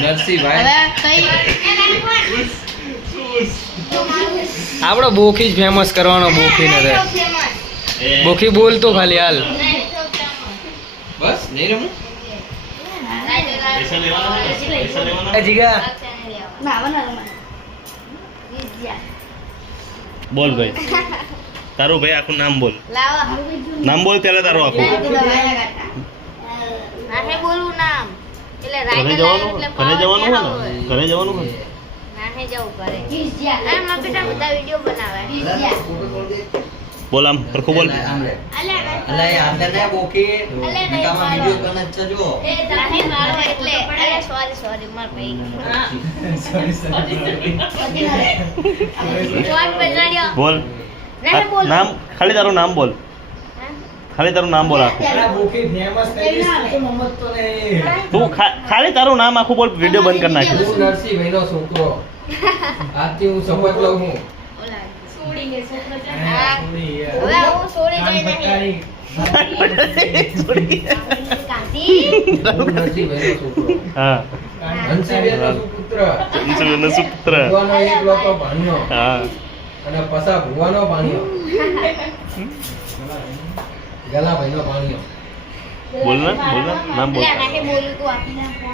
નરસિંહભાઈ આપણો બોખી જ ફેમસ કરવાનો. બોખી ને રે બોખી બોલતો ખાલી હાલ. બસ નહીં રમું જીગા બોલ ભાઈ તારું ભાઈ આખું નામ બોલ. નામ બોલ ત્યારે તારું આખું. નાહે બોલવું નામ એટલે ઘરે રાઈટ જવાનું એટલે ઘરે જવાનું હોય ને ઘરે જવાનું હોય ને. નાહે જવું કરે આ માં બેટા બધા વિડિયો બનાવે બોલ આમ સરખું બોલ. અલે અંદર ને બોકી નકામાં વિડિયો કોને ચજો નાહે મારો એટલે અરે સોરી માર ભાઈ જોન બેજાડ્યો બોલ નાહે બોલ નામ ખાલી તારું નામ બોલ. ખાલી તારું નામ બોલ આખું. બોખી ફેમસ થઈ તો મમ્મત તો નહીં. તું ખાલી તારું નામ આખું બોલ. વિડિયો બંધ કરી નાખીશ. હું નરસિંહભાઈનો છોકરો આજથી હું શપથ લઉં છું ઓલા સોડી હવે હું સોડી જઈ નહીં કાંતી હું નરસિંહભાઈનો છોકરો હા હંસીબેનનો સુપુત્ર પંચવેલનો સુપુત્ર. ભુવાનો એકલતો ભાણિયો હા અને પસા ભુવાનો ભાણિયો ગલાભાઈનો ભાણિયો બોલ ને નામ બોલ. નાહે બોલું તું આપી ના